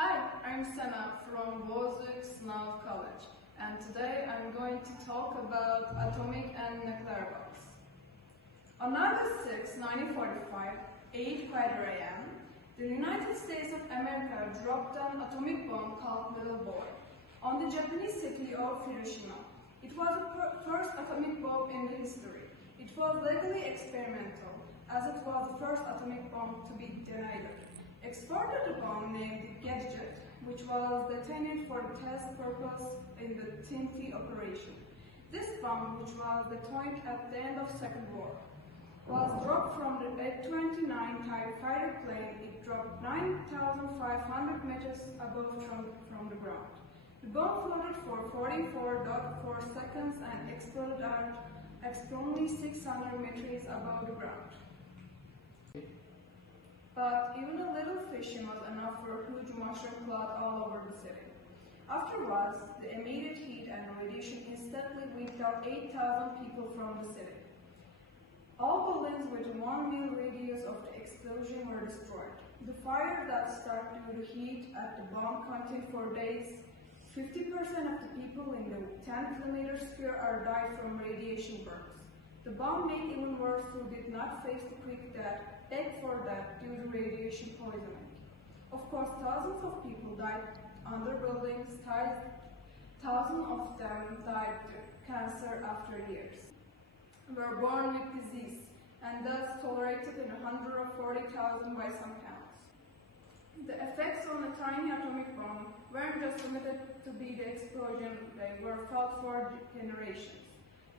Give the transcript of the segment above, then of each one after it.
Hi, I'm Sena from Bozüyük, Sinav College, and today I'm going to talk about atomic and nuclear bombs. On August 6, 1945, 8:15 a.m., the United States of America dropped an atomic bomb called Little Boy on the Japanese city of Hiroshima. It was the first atomic bomb in the history. It was legally experimental, as it was the first atomic bomb to be detonated. Exported a bomb named Gadget, which was detonated for the test purpose in the TNT operation. This bomb, which was detonated at the end of the Second War, was dropped from the A-29 type fighter plane. It dropped 9,500 meters above from the ground. The bomb floated for 44.4 seconds and exploded at approximately 600 meters above the ground. But even a little fission was enough for a huge mushroom cloud all over the city. Afterwards, the immediate heat and radiation instantly wiped out 8,000 people from the city. All buildings with a 1 mile radius of the explosion were destroyed. The fire that started due to heat at the bomb continued for days. 50% of the people in the 10-kilometer sphere are died from radiation burns. The bomb made even worse who did not face the quick death, begged for death due to radiation poisoning. Of course, thousands of people died under buildings, thousands of them died of cancer after years, were born with disease, and thus tolerated in 140,000 by some counts. The effects on a tiny atomic bomb weren't just limited to be the explosion, they were felt for generations.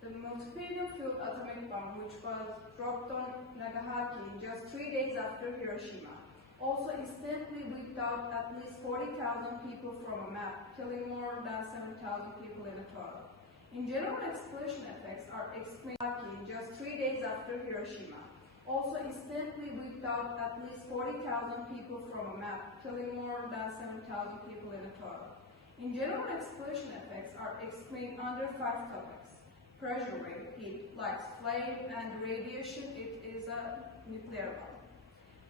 The multipurpose atomic bomb, which was dropped on Nagasaki just 3 days after Hiroshima, also instantly wiped out at least 40,000 people from a map, killing more than 7,000 people in a total. In general, explosion effects are explained just 3 days after Hiroshima, also instantly wiped out at least 40,000 people from a map, killing more than 7,000 people in a total. In general, explosion effects are explained under 5 topics: pressure rate, heat, light, flame, and radiation. It is a nuclear bomb.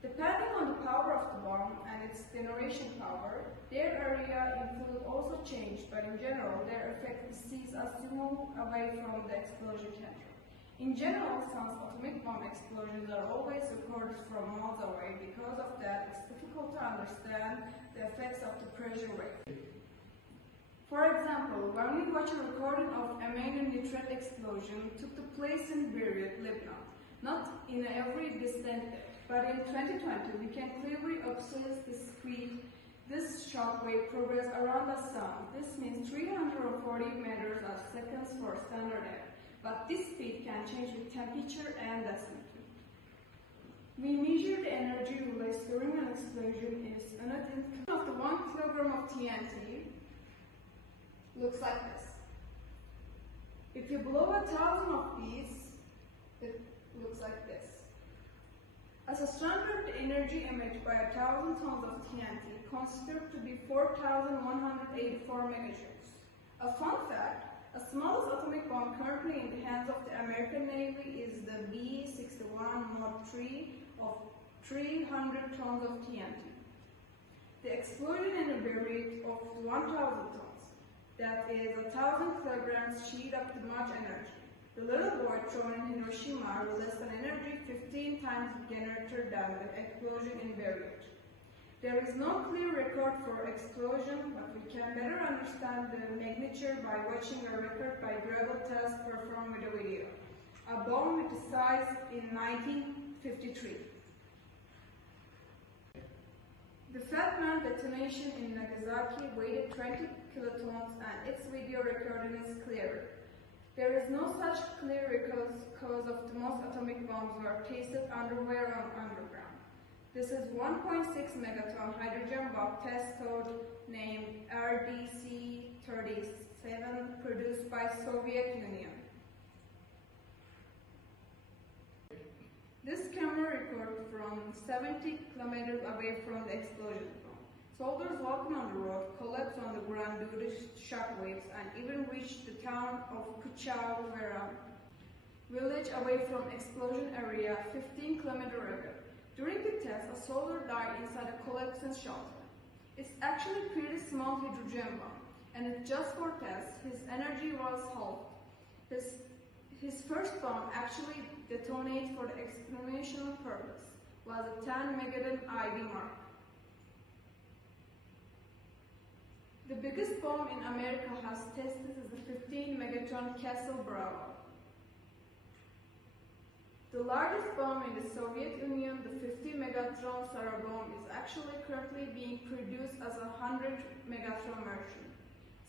Depending on the power of the bomb and its generation power, their area influence also changed, but in general, their effect is seized as you move away from the explosion center. In general, since atomic bomb explosions are always recorded from miles away, because of that, it's difficult to understand the effects of the pressure rate. For example, when we watch a recording of ammonium nitrate explosion took place in Beirut, Lebanon, not in every distant day, but in 2020 we can clearly observe the speed this shock wave progress around the sun. This means 340 meters per second for standard air, but this speed can change with temperature and density. We measure the energy released during an explosion is unit of the 1 kilogram of TNT. Looks like this. If you blow 1,000 of these, it looks like this. As a standard, the energy emitted by 1,000 tons of TNT considered to be 4,184 megajoules. A fun fact, the smallest atomic bomb currently in the hands of the American Navy is the B-61 Mod 3 of 300 tons of TNT. The explosion in a Beirut of 1,000 tons. That is 1,000 kilograms sheet up to much energy. The little boy thrown in Hiroshima released an energy 15 times greater than the explosion in Beirut. There is no clear record for explosion, but we can better understand the magnitude by watching a record by gravel test performed with a video. A bomb with the size in 1953. The Fat Man detonation in Nagasaki weighed 20 kilotons and its video recording is clear. There is no such clear record because of the most atomic bombs were tested underwear on underground. This is 1.6 megaton hydrogen bomb test code named RDC-37 produced by Soviet Union. This camera recorded from 70 kilometers away from the explosion zone. Soldiers walking on the road collapsed on the ground due to shock waves and even reached the town of Kuchao, village away from explosion area 15 kilometers away. During the test, a soldier died inside a collapsing shelter. It's actually a pretty small hydrogen bomb, and it just for tests, his energy was halved. His first bomb actually detonated for the experimental purpose, was a 10 megaton IB mark. The biggest bomb in America has tested is the 15 megaton Castle Bravo. The largest bomb in the Soviet Union, the 50 megatron Sarah bomb, is actually currently being produced as a 100 megatron version.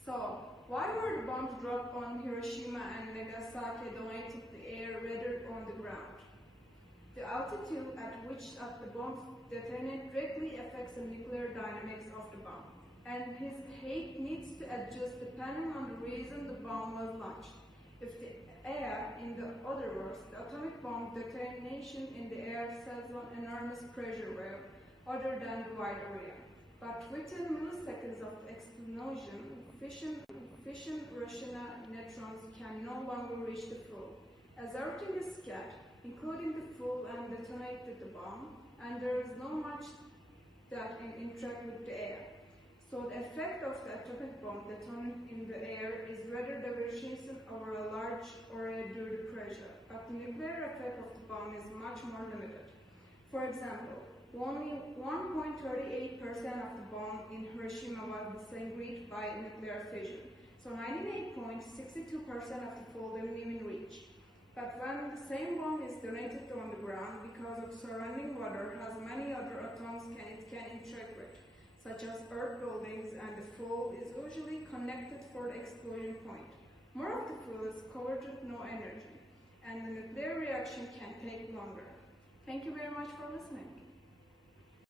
So, why were the bombs dropped on Hiroshima and Nagasaki donated to the air rather on the ground? The altitude at which the bombs detonate directly affects the nuclear dynamics of the bomb, and his height needs to adjust depending on the reason the bomb was launched. If the air, in the other words, the atomic bomb detonation in the air sends an enormous pressure wave other than the wide area. But within milliseconds of the explosion, fission Russian neutrons can no longer reach the fuel. As everything is scattered, including the fuel, and detonated the bomb, and there is not much that interact with the air. So the effect of the atomic bomb detonated in the air is rather deviation over a large area due to pressure, but the nuclear effect of the bomb is much more limited. For example, only 1.38% of the bomb in Hiroshima was disintegrated by nuclear fission, so 98.62% of the fuel didn't even reach. But when the same bomb is detonated on the ground, because of surrounding water has many other atoms it can interact with, such as earth buildings, and the fuel is usually connected for the explosion point. More of the fuel is covered with no energy, and the nuclear reaction can take longer. Thank you very much for listening.